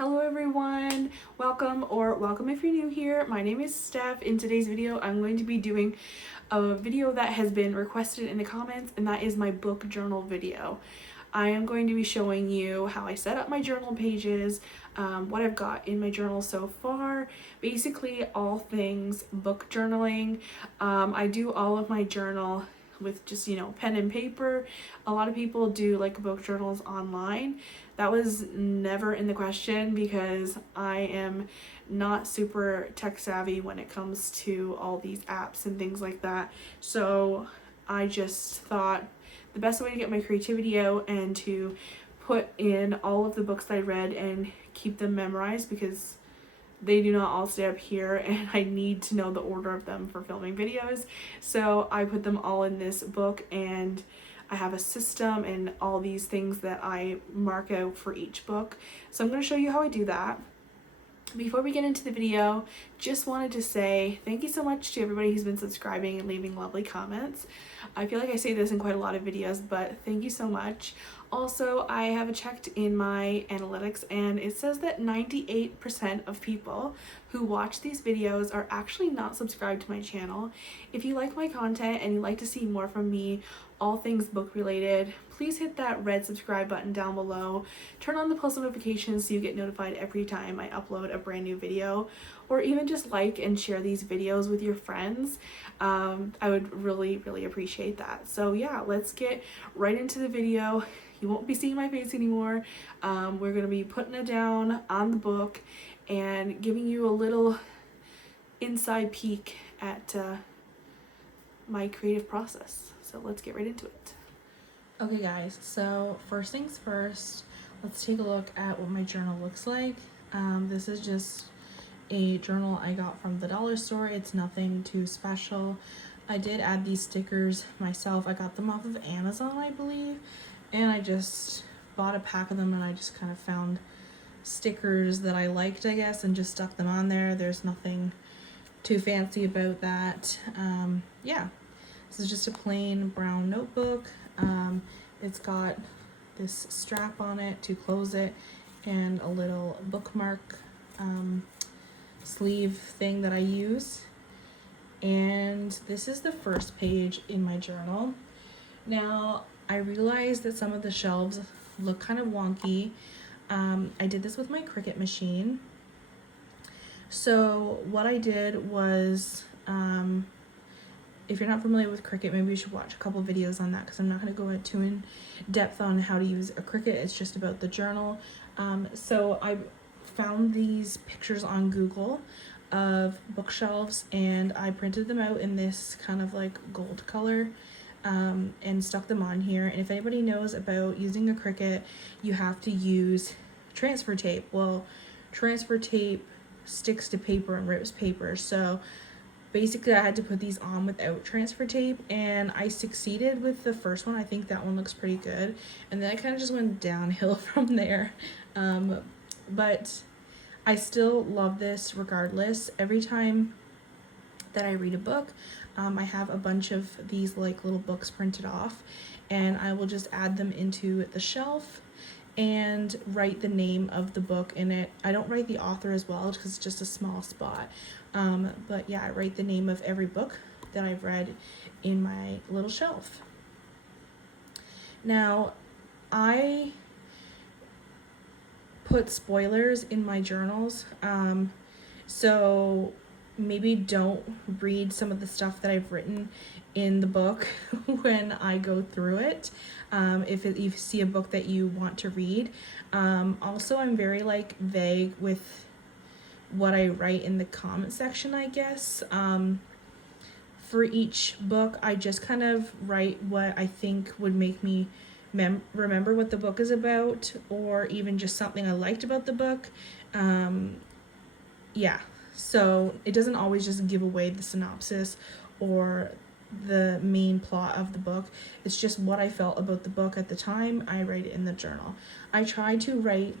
Hello everyone, welcome if you're new here. My name is Steph. In today's video, I'm going to be doing a video that has been requested in the comments, and that is my book journal video. I am going to be showing you how I set up my journal pages, what I've got in my journal so far, basically all things book journaling. I do all of my journal with just, pen and paper. A lot of people do like book journals online. That was never in the question because I am not super tech savvy when it comes to all these apps and things like that. So I just thought the best way to get my creativity out and to put in all of the books that I read and keep them memorized, because they do not all stay up here and I need to know the order of them for filming videos. So I put them all in this book, and I have a system and all these things that I mark out for each book. So I'm going to show you how I do that. Before we get into the video, just wanted to say thank you so much to everybody who's been subscribing and leaving lovely comments. I feel like I say this in quite a lot of videos, but thank you so much. Also, I have checked in my analytics and it says that 98% of people who watch these videos are actually not subscribed to my channel. If you like my content and you'd like to see more from me, all things book related, please hit that red subscribe button down below. Turn on the post notifications so you get notified every time I upload a brand new video, or even just like and share these videos with your friends. I would really appreciate that. So yeah, let's get right into the video. You won't be seeing my face anymore. We're gonna be putting it down on the book and giving you a little inside peek at my creative process. So let's get right into it. Okay guys, so first things first, let's take a look at what my journal looks like. This is just a journal I got from the dollar store. It's nothing too special. I did add these stickers myself. I got them off of Amazon, I believe, and I just bought a pack of them, and I just kind of found stickers that I liked, I guess, and just stuck them on there. There's nothing too fancy about that. Yeah, this is just a plain brown notebook. It's got this strap on it to close it and a little bookmark sleeve thing that I use. And this is the first page in my journal. Now, I realized that some of the shelves look kind of wonky. I did this with my Cricut machine. So what I did was, if you're not familiar with Cricut, maybe you should watch a couple videos on that, because I'm not going to go too in depth on how to use a Cricut. It's just about the journal. So I found these pictures on Google of bookshelves, and I printed them out in this kind of like gold color, and stuck them on here. And if anybody knows about using a Cricut, you have to use transfer tape. Well, transfer tape sticks to paper and rips paper, so basically I had to put these on without transfer tape, and I succeeded with the first one. I think that one looks pretty good, and then I kind of just went downhill from there. But I still love this regardless. Every time that I read a book, I have a bunch of these like little books printed off, and I will just add them into the shelf and write the name of the book in it. I don't write the author as well because it's just a small spot. But yeah, I write the name of every book that I've read in my little shelf. Now, I put spoilers in my journals, so maybe don't read some of the stuff that I've written in the book when I go through it, if you see a book that you want to read. Also, I'm very like vague with what I write in the comment section, I guess. For each book, I just kind of write what I think would make me remember what the book is about, or even just something I liked about the book. Yeah, so it doesn't always just give away the synopsis or the main plot of the book. It's just what I felt about the book at the time. I write it in the journal. I try to write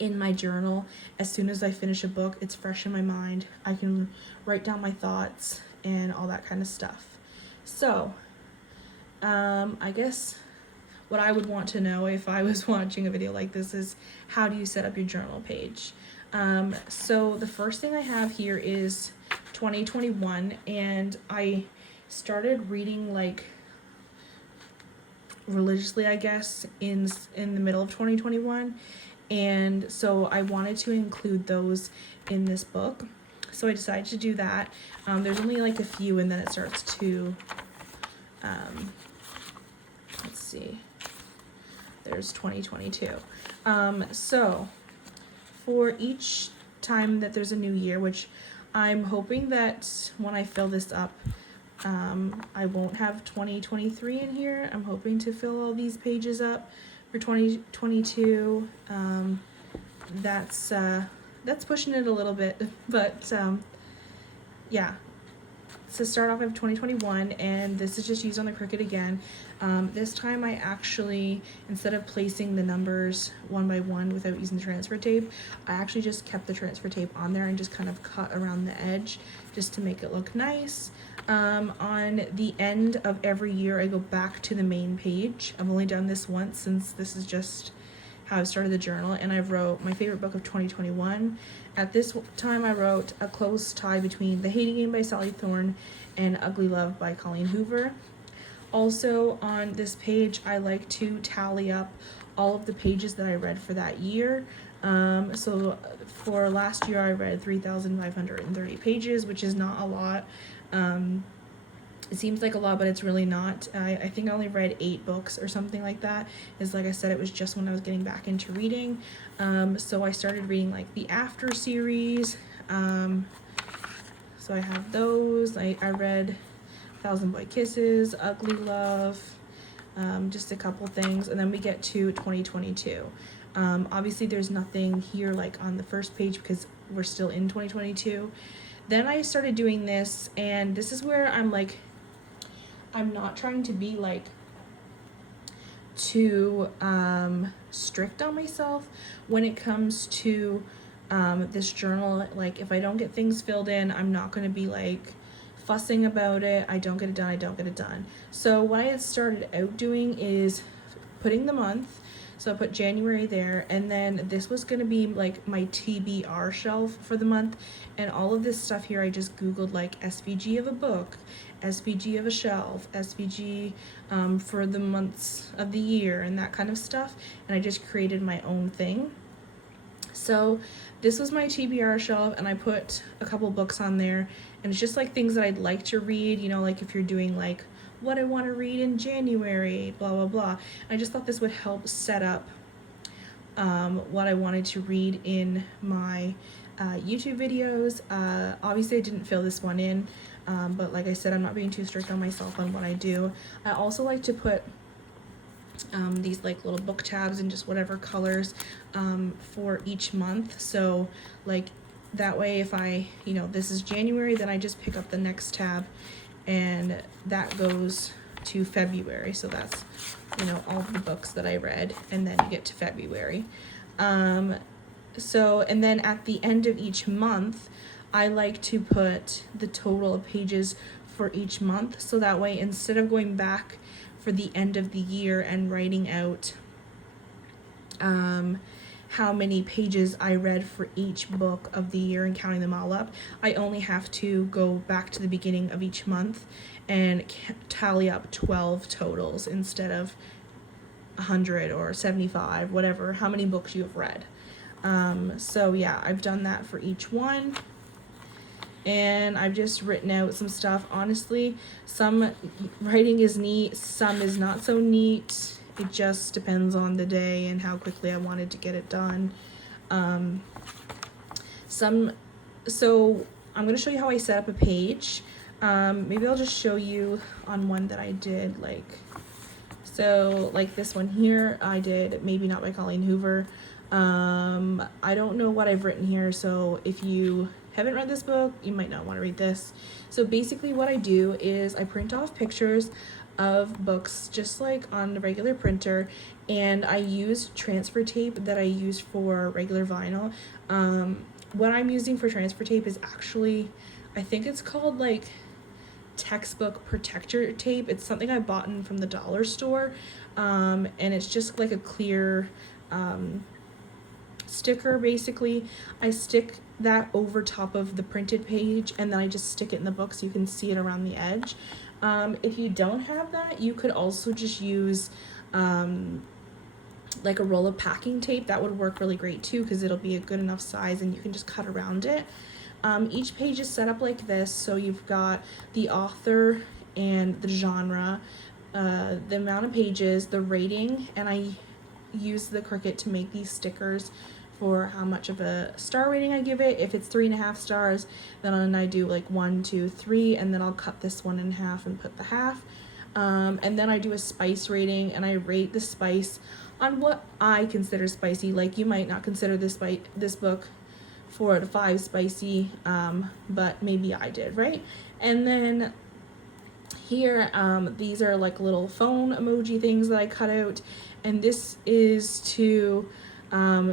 in my journal as soon as I finish a book. It's fresh in my mind. I can write down my thoughts and all that kind of stuff. So I guess what I would want to know if I was watching a video like this is, how do you set up your journal page? So the first thing I have here is 2021, and I started reading like religiously, I guess, in the middle of 2021, and so I wanted to include those in this book. So I decided to do that. There's only like a few, and then it starts to, let's see, there's 2022. So for each time that there's a new year, which I'm hoping that when I fill this up, I won't have 2023 in here. I'm hoping to fill all these pages up for 2022. That's pushing it a little bit, but yeah. To start off, I have 2021, and this is just used on the Cricut again. This time I actually, instead of placing the numbers one by one without using the transfer tape, I actually just kept the transfer tape on there and just kind of cut around the edge just to make it look nice. On the end of every year, I go back to the main page. I've only done this once, since this is just how I've started the journal, and I wrote my favorite book of 2021. At this time, I wrote A Close Tie Between The Hating Game by Sally Thorne and Ugly Love by Colleen Hoover. Also on this page, I like to tally up all of the pages that I read for that year. So for last year, I read 3,530 pages, which is not a lot. It seems like a lot, but it's really not. I think I only read 8 books or something like that. Is, like I said, it was just when I was getting back into reading. So I started reading like the After series. So I have those. I read Thousand Boy Kisses, Ugly Love, just a couple things, and then we get to 2022. Obviously there's nothing here like on the first page because we're still in 2022. Then I started doing this, and this is where I'm like, I'm not trying to be like too strict on myself when it comes to this journal. Like, if I don't get things filled in, I'm not going to be like fussing about it. I don't get it done. So what I had started out doing is putting the month. So I put January there, and then this was going to be like my TBR shelf for the month, and all of this stuff here I just googled, like SVG of a book, SVG of a shelf, SVG for the months of the year, and that kind of stuff, and I just created my own thing. So this was my TBR shelf, and I put a couple books on there, and it's just like things that I'd like to read, you know, like if you're doing like what I want to read in January, blah blah blah. I just thought this would help set up what I wanted to read in my YouTube videos. Obviously I didn't fill this one in, but like I said, I'm not being too strict on myself on what I do. I also like to put these like little book tabs in just whatever colors for each month, so like that way if I, you know, this is January, then I just pick up the next tab and that goes to February. So that's, you know, all the books that I read, and then you get to February. So, and then at the end of each month, I like to put the total of pages for each month. So that way, instead of going back for the end of the year and writing out how many pages I read for each book of the year and counting them all up, I only have to go back to the beginning of each month and tally up 12 totals instead of 100 or 75, whatever, how many books you have read. So yeah, I've done that for each one, and I've just written out some stuff. Honestly, some writing is neat, some is not so neat. It just depends on the day and how quickly I wanted to get it done. So I'm going to show you how I set up a page. Maybe I'll just show you on one that I did, like, so like this one here, I did Maybe Not by Colleen Hoover. I don't know what I've written here, so if you haven't read this book, you might not want to read this. So basically what I do is I print off pictures of books just like on the regular printer, and I use transfer tape that I use for regular vinyl. What I'm using for transfer tape is actually, I think it's called like textbook protector tape. It's something I bought from the dollar store. and it's just like a clear sticker. Basically, I stick that over top of the printed page, and then I just stick it in the book so you can see it around the edge. If you don't have that, you could also just use like a roll of packing tape. That would work really great too, because it'll be a good enough size and you can just cut around it. Each page is set up like this, so you've got the author and the genre, the amount of pages, the rating, and I use the Cricut to make these stickers for how much of a star rating I give it. If it's 3.5 stars, then I do like 1, 2, 3, and then I'll cut this one in half and put the half. And then I do a spice rating, and I rate the spice on what I consider spicy. Like, you might not consider this book 4 out of 5 spicy, but maybe I did, right? And then here, these are like little phone emoji things that I cut out, and this is to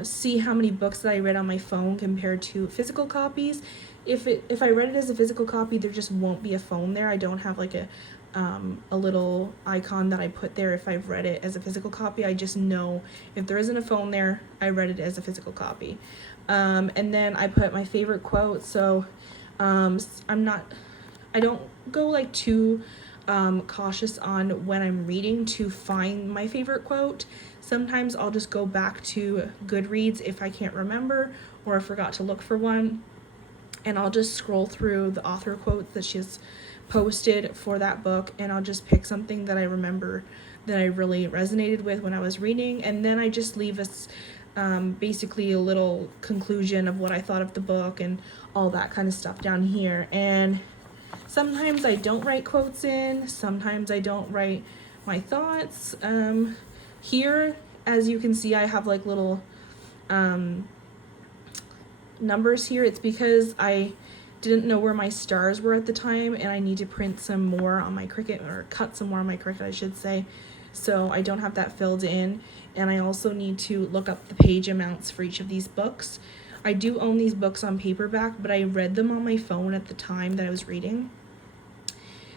see how many books that I read on my phone compared to physical copies. If I read it as a physical copy, there just won't be a phone there. I don't have like a little icon that I put there if I've read it as a physical copy. I just know if there isn't a phone there, I read it as a physical copy. And then I put my favorite quote. So I don't go like too cautious on when I'm reading to find my favorite quote. Sometimes I'll just go back to Goodreads if I can't remember or I forgot to look for one, and I'll just scroll through the author quotes that she's posted for that book, and I'll just pick something that I remember that I really resonated with when I was reading, and then I just leave us basically a little conclusion of what I thought of the book and all that kind of stuff down here. And sometimes I don't write quotes in, sometimes I don't write my thoughts. Here, as you can see, I have like little numbers here. It's because I didn't know where my stars were at the time, and I need to print some more on my Cricut, or cut some more on my Cricut, I should say. So I don't have that filled in, and I also need to look up the page amounts for each of these books. I do own these books on paperback, but I read them on my phone at the time that I was reading.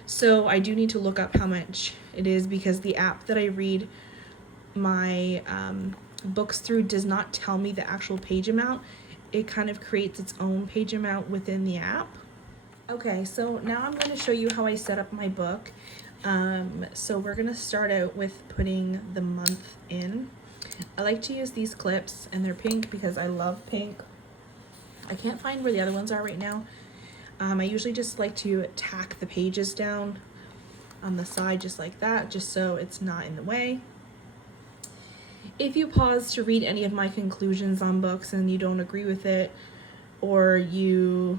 So I do need to look up how much it is, because the app that I read my books through does not tell me the actual page amount. It kind of creates its own page amount within the app. Okay, so now I'm going to show you how I set up my book. So we're going to start out with putting the month in. I like to use these clips, and they're pink because I love pink. I can't find where the other ones are right now. I usually just like to tack the pages down on the side just like that, just so it's not in the way. If you pause to read any of my conclusions on books and you don't agree with it, or you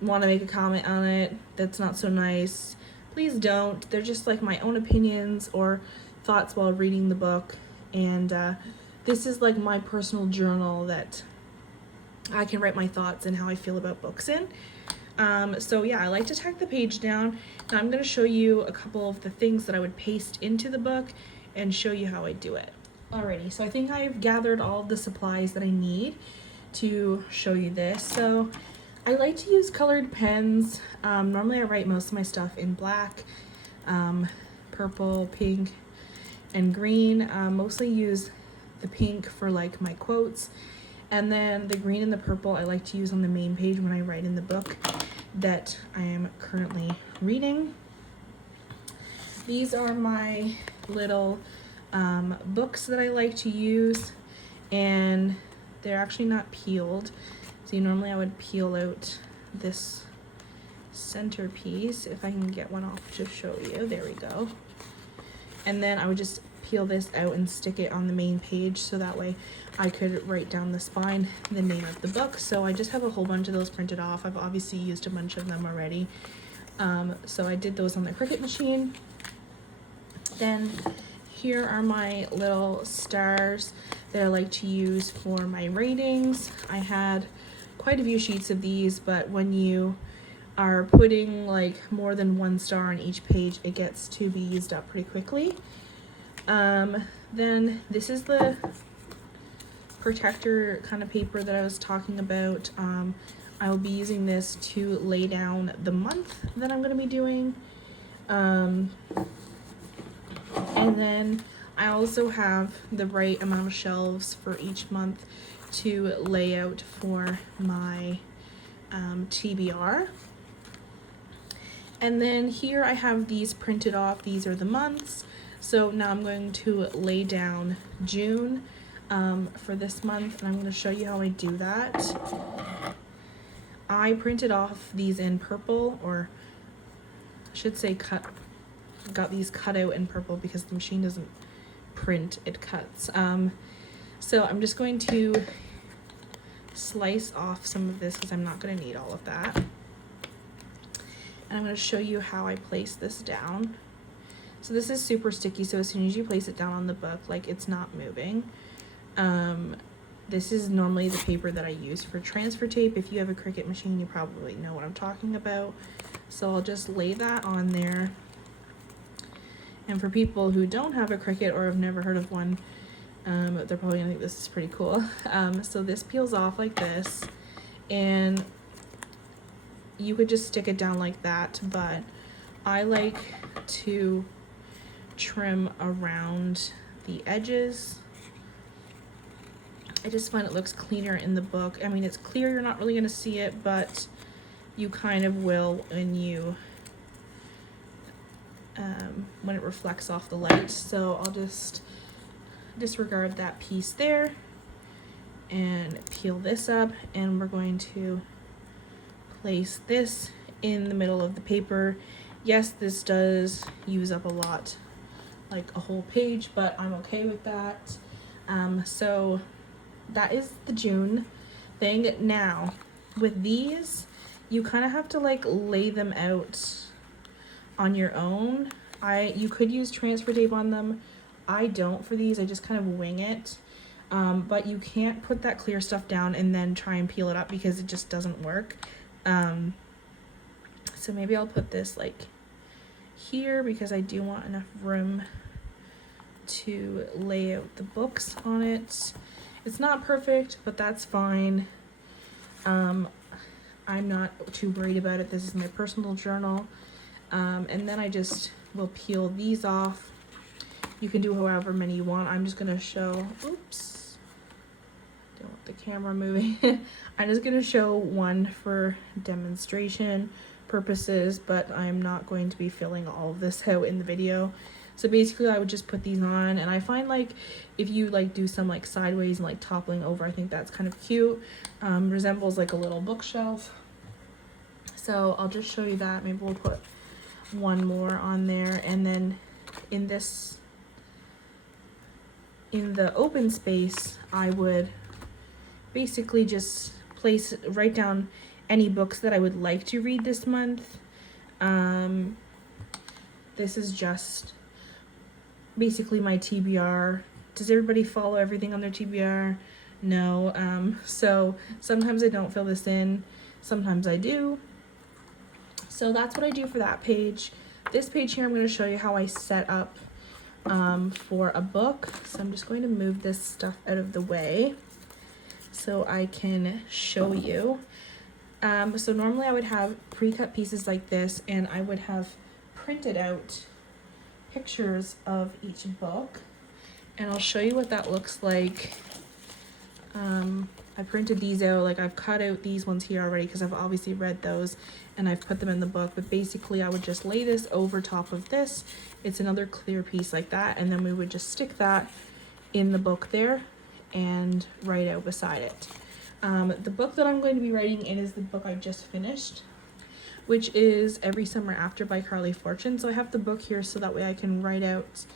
want to make a comment on it that's not so nice, please don't. They're just like my own opinions or thoughts while reading the book, and this is like my personal journal that I can write my thoughts and how I feel about books in. So yeah, I like to tack the page down. Now I'm going to show you a couple of the things that I would paste into the book and show you how I do it. Alrighty, so I think I've gathered all of the supplies that I need to show you this. So I like to use colored pens. Normally I write most of my stuff in black, purple, pink, and green. Mostly use the pink for like my quotes, and then the green and the purple I like to use on the main page when I write in the book that I am currently reading. These are my little books that I like to use, and they're actually not peeled. See, normally I would peel out this centerpiece. If I can get one off to show you, there we go. And then I would just peel this out and stick it on the main page, so that way I could write down the spine, the name of the book. So I just have a whole bunch of those printed off. I've obviously used a bunch of them already. So I did those on the Cricut machine. Then here are my little stars that I like to use for my ratings. I had quite a few sheets of these, but when you are putting like more than 1 star on each page, it gets to be used up pretty quickly. Then this is the protector kind of paper that I was talking about. I will be using this to lay down the month that I'm going to be doing. And then I also have the right amount of shelves for each month to lay out for my TBR. And then here I have these printed off. These are the months. So now I'm going to lay down June for this month, and I'm going to show you how I do that. I printed off these in purple, or I should say got these cut out in purple because the machine doesn't print, it cuts. So I'm just going to slice off some of this because I'm not going to need all of that. And I'm going to show you how I place this down. So this is super sticky, so as soon as you place it down on the book, like, it's not moving. This is normally the paper that I use for transfer tape. If you have a Cricut machine, you probably know what I'm talking about. So I'll just lay that on there. And for people who don't have a Cricut or have never heard of one, they're probably gonna think this is pretty cool. So this peels off like this, and you could just stick it down like that, but I like to trim around the edges. I just find it looks cleaner in the book. I mean, it's clear, you're not really going to see it, but you kind of will when it reflects off the light. So I'll just disregard that piece there and peel this up, and we're going to place this in the middle of the paper. Yes, this does use up a lot, like a whole page, but I'm okay with that. So that is the June thing. Now, with these, you kind of have to like lay them out on your own. You could use transfer tape on them. I don't for these, I just kind of wing it. But you can't put that clear stuff down and then try and peel it up because it just doesn't work. So maybe I'll put this like here because I do want enough room to lay out the books on it. It's not perfect, but that's fine. I'm not too worried about it. This is my personal journal. And then I just will peel these off. You can do however many you want. I'm just gonna show, oops, don't want the camera moving. I'm just gonna show one for demonstration purposes, but I'm not going to be filling all of this out in the video. So basically I would just put these on, and I find like if you like do some like sideways and like toppling over, I think that's kind of cute. Resembles like a little bookshelf. So I'll just show you that. Maybe we'll put one more on there, and then in the open space I would basically just write down any books that I would like to read this month. This is just basically my TBR. Does everybody follow everything on their TBR? No. So sometimes I don't fill this in, sometimes I do. So that's what I do for that page. This page here, I'm going to show you how I set up for a book. So I'm just going to move this stuff out of the way so I can show you. So normally I would have pre-cut pieces like this, and I would have printed out pictures of each book, and I'll show you what that looks like. I printed these out, like I've cut out these ones here already because I've obviously read those and I've put them in the book, but basically I would just lay this over top of this. It's another clear piece like that, and then we would just stick that in the book there and write out beside it. The book that I'm going to be writing in is the book I just finished, which is Every Summer After by Carly Fortune. So I have the book here so that way I can write out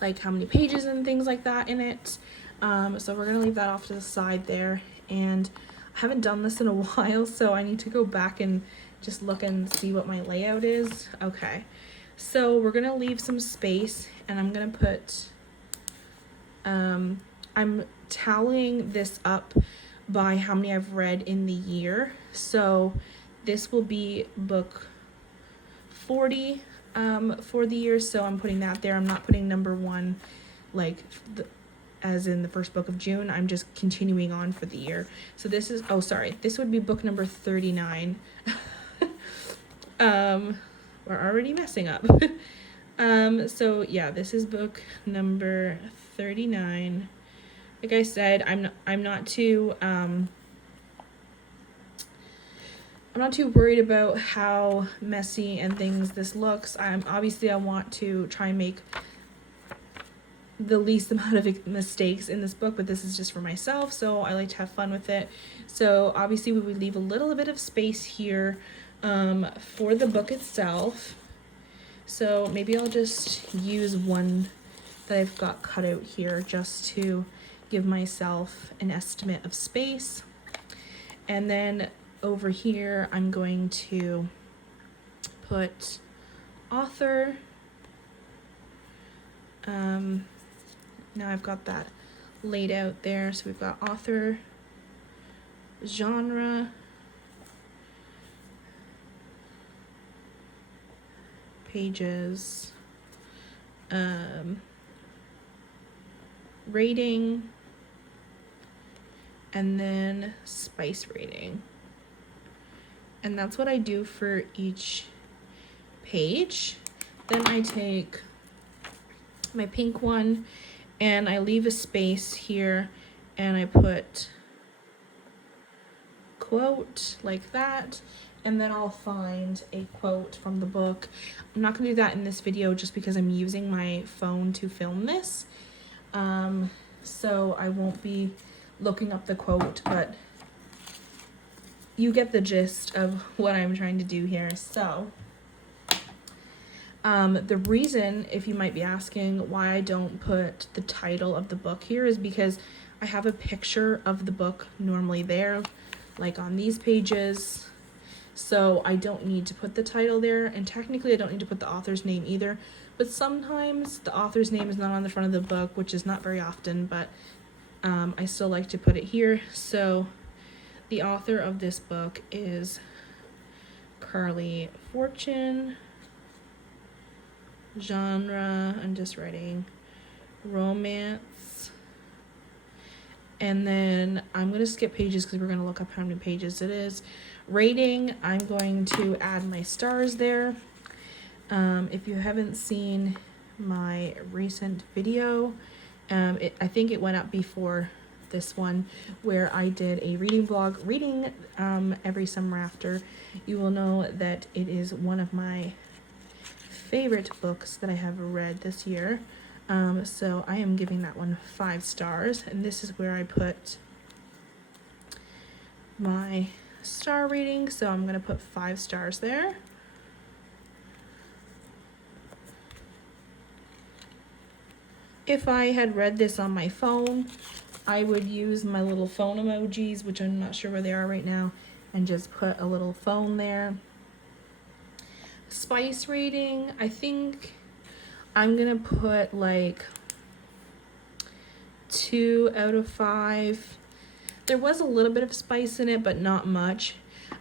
like how many pages and things like that in it. So we're gonna leave that off to the side there, and I haven't done this in a while, so I need to go back and just look and see what my layout is. Okay, so we're gonna leave some space, and I'm gonna put I'm tallying this up by how many I've read in the year. So this will be book 40 for the year, so I'm putting that there. I'm not putting number 1 like as in the first book of June. I'm just continuing on for the year. So this is, oh sorry, this would be book number 39. We're already messing up. So yeah, this is book number 39. Like I said, I'm not too worried about how messy and things this looks. Obviously I want to try and make the least amount of mistakes in this book, but this is just for myself, so I like to have fun with it. So obviously we would leave a little bit of space here for the book itself. So maybe I'll just use one that I've got cut out here just to give myself an estimate of space. And then over here I'm going to put author. Now I've got that laid out there. So we've got author, genre, pages, rating, and then spice rating. And that's what I do for each page. Then I take my pink one and I leave a space here and I put quote like that, and then I'll find a quote from the book. I'm not gonna do that in this video just because I'm using my phone to film this, so I won't be looking up the quote, but you get the gist of what I'm trying to do here. So the reason, if you might be asking why I don't put the title of the book here, is because I have a picture of the book normally there, like on these pages, so I don't need to put the title there, and technically I don't need to put the author's name either, but sometimes the author's name is not on the front of the book, which is not very often, but I still like to put it here. So the author of this book is Carly Fortune. Genre, I'm just writing romance. And then I'm going to skip pages because we're going to look up how many pages it is. Rating, I'm going to add my stars there. If you haven't seen my recent video, I think it went up before this one, where I did a reading vlog, reading every summer after. You will know that it is one of my favorite books that I have read this year. So I am giving that one 5 stars, and this is where I put my star rating. So I'm gonna put 5 stars there. If I had read this on my phone, I would use my little phone emojis, which I'm not sure where they are right now, and just put a little phone there. Spice rating, I think I'm gonna put like 2 out of 5. There was a little bit of spice in it, but not much.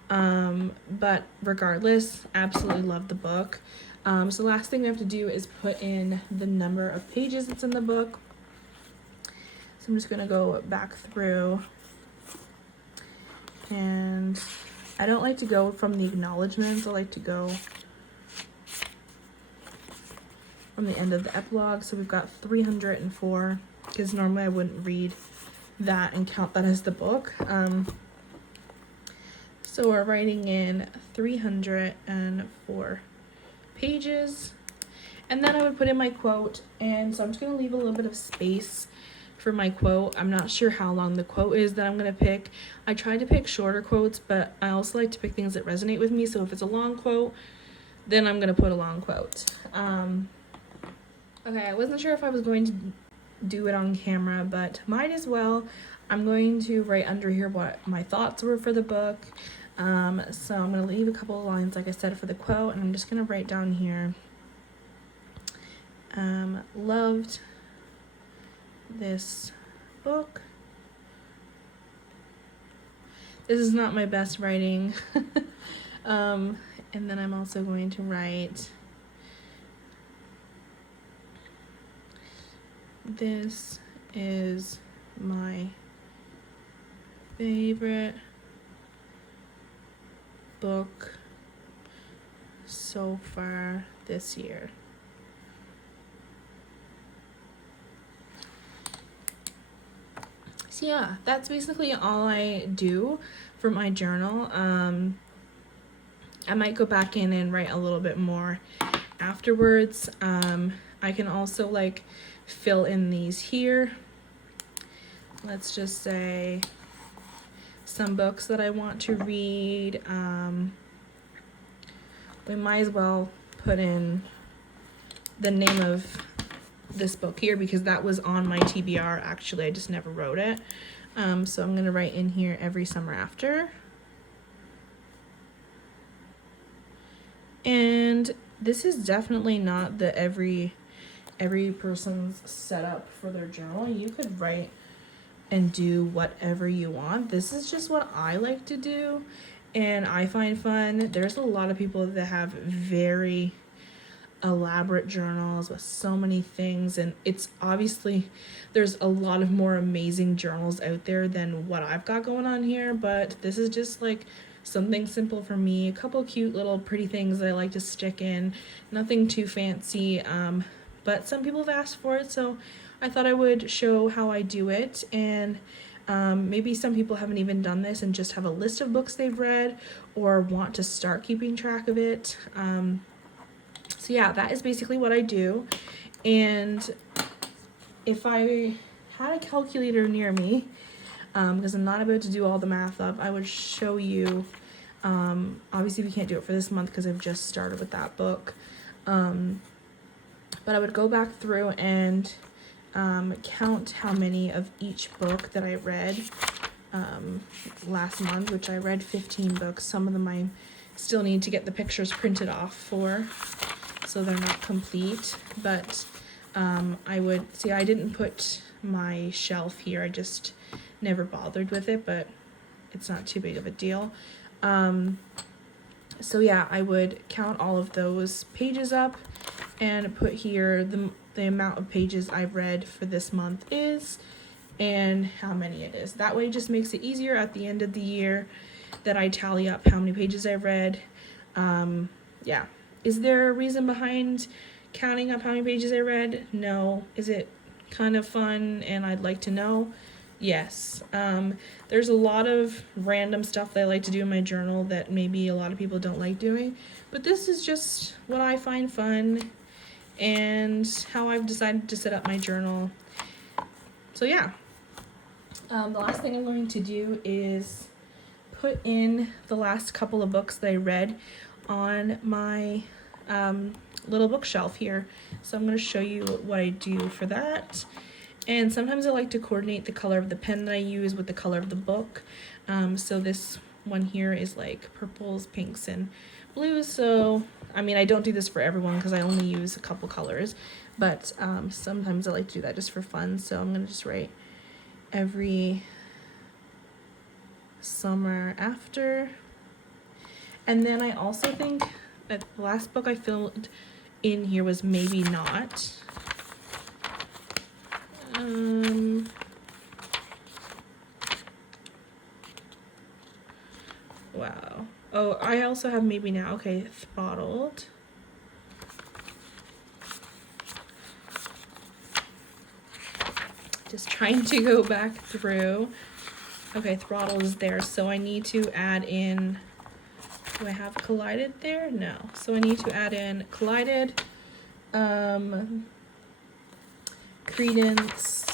But regardless, absolutely love the book. So the last thing I have to do is put in the number of pages that's in the book. So I'm just gonna go back through, and I don't like to go from the acknowledgements. I like to go from the end of the epilogue. So we've got 304, because normally I wouldn't read that and count that as the book. So we're writing in 304 pages, and then I would put in my quote. And so I'm just going to leave a little bit of space for my quote. I'm not sure how long the quote is that I'm going to pick. I tried to pick shorter quotes, but I also like to pick things that resonate with me. So if it's a long quote, then I'm going to put a long quote. Okay, I wasn't sure if I was going to do it on camera, but might as well. I'm going to write under here what my thoughts were for the book. So I'm going to leave a couple of lines, like I said, for the quote, and I'm just going to write down here, loved this book. This is not my best writing. And then I'm also going to write, this is my favorite book so far this year. So yeah, that's basically all I do for my journal. I might go back in and write a little bit more afterwards. I can also like fill in these here. Let's just say some books that I want to read. We might as well put in the name of this book here because that was on my TBR. Actually, I just never wrote it. So I'm gonna write in here Every Summer After. And this is definitely not the every person's setup for their journal. You could write and do whatever you want. This is just what I like to do and I find fun. There's a lot of people that have very elaborate journals with so many things, and it's obviously there's a lot of more amazing journals out there than what I've got going on here, but this is just like something simple for me, a couple cute little pretty things that I like to stick in, nothing too fancy, but some people have asked for it, so I thought I would show how I do it. And maybe some people haven't even done this and just have a list of books they've read or want to start keeping track of it. So yeah, that is basically what I do. And if I had a calculator near me, because I'm not about to do all the math up, I would show you. Obviously we can't do it for this month because I've just started with that book. But I would go back through and count how many of each book that I read last month, which I read 15 books. Some of them I still need to get the pictures printed off for, so they're not complete. But I would see, I didn't put my shelf here, I just never bothered with it, but it's not too big of a deal. So yeah, I would count all of those pages up and put here the amount of pages I've read for this month is and how many it is. That way it just makes it easier at the end of the year that I tally up how many pages I've read. Yeah. Is there a reason behind counting up how many pages I read? No. Is it kind of fun and I'd like to know? Yes. There's a lot of random stuff that I like to do in my journal that maybe a lot of people don't like doing, but this is just what I find fun and how I've decided to set up my journal. So yeah, the last thing I'm going to do is put in the last couple of books that I read on my little bookshelf here. So I'm going to show you what I do for that. And sometimes I like to coordinate the color of the pen that I use with the color of the book. So this one here is like purples, pinks, and blues. So, I mean, I don't do this for everyone because I only use a couple colors. But sometimes I like to do that just for fun. So I'm going to just write Every Summer After. And then I also think that the last book I filled in here was Maybe Not. Wow. Oh, I also have Maybe Now. Okay, Throttled. Just trying to go back through. Okay, Throttled is there, so I need to add in, do I have Collided there? No. So I need to add in Collided, Credence,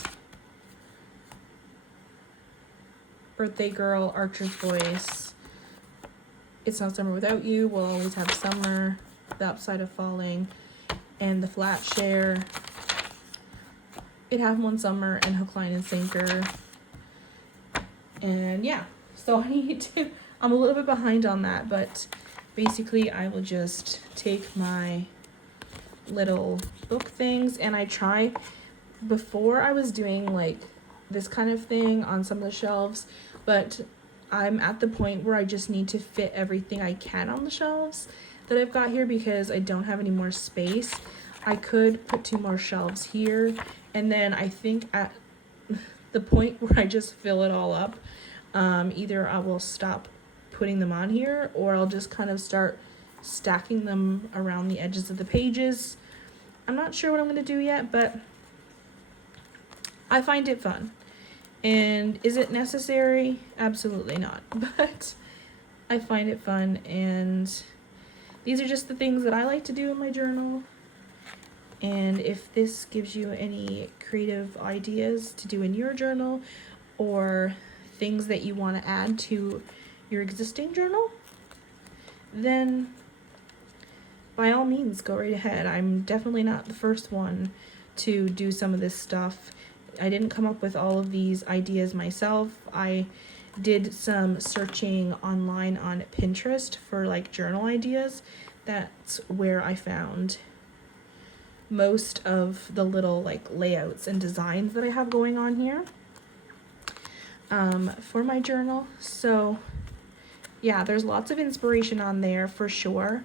Birthday Girl, Archer's Voice, It's Not Summer Without You, We'll Always Have Summer, The Upside of Falling, and The Flat Share, It Happened One Summer, and Hook, Line, and Sinker. And yeah, so I need to, I'm a little bit behind on that, but basically I will just take my little book things, and I try, before I was doing like this kind of thing on some of the shelves, but I'm at the point where I just need to fit everything I can on the shelves that I've got here because I don't have any more space. I could put 2 more shelves here, and then I think at the point where I just fill it all up, either I will stop putting them on here or I'll just kind of start stacking them around the edges of the pages. I'm not sure what I'm going to do yet, but I find it fun. And is it necessary? Absolutely not. But I find it fun, and these are just the things that I like to do in my journal. And if this gives you any creative ideas to do in your journal, or things that you want to add to your existing journal, then by all means go right ahead. I'm definitely not the first one to do some of this stuff. I didn't come up with all of these ideas myself. I did some searching online on Pinterest for like journal ideas. That's where I found most of the little like layouts and designs that I have going on here for my journal. So yeah, there's lots of inspiration on there for sure.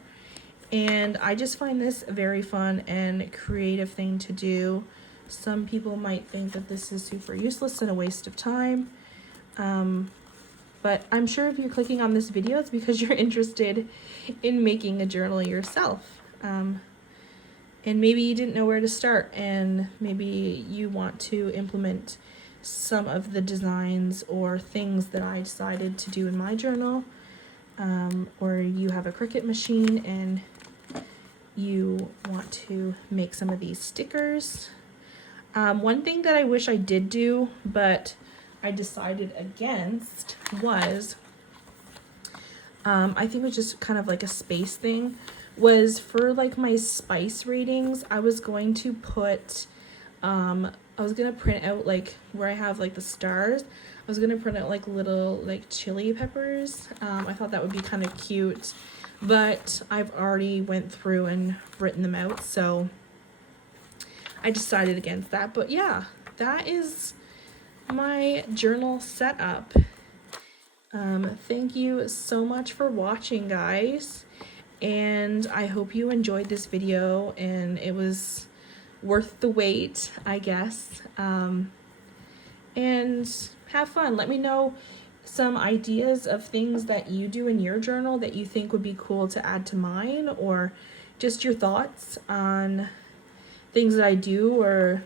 And I just find this a very fun and creative thing to do. Some people might think that this is super useless and a waste of time. But I'm sure if you're clicking on this video, it's because you're interested in making a journal yourself. And maybe you didn't know where to start, and maybe you want to implement some of the designs or things that I decided to do in my journal. Or you have a Cricut machine and you want to make some of these stickers. One thing that I wish I did do, but I decided against, was, I think it was just kind of like a space thing, was for like my spice ratings, I was going to put, I was going to print out like where I have like the stars, I was going to print out like little like chili peppers. I thought that would be kind of cute, but I've already went through and written them out, so I decided against that. But yeah, that is my journal setup. Thank you so much for watching, guys, and I hope you enjoyed this video and it was worth the wait, I guess. And have fun. Let me know some ideas of things that you do in your journal that you think would be cool to add to mine, or just your thoughts on things that I do, or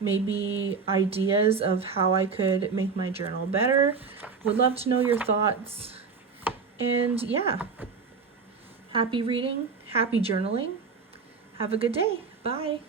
maybe ideas of how I could make my journal better. Would love to know your thoughts. And yeah, happy reading, happy journaling. Have a good day. Bye.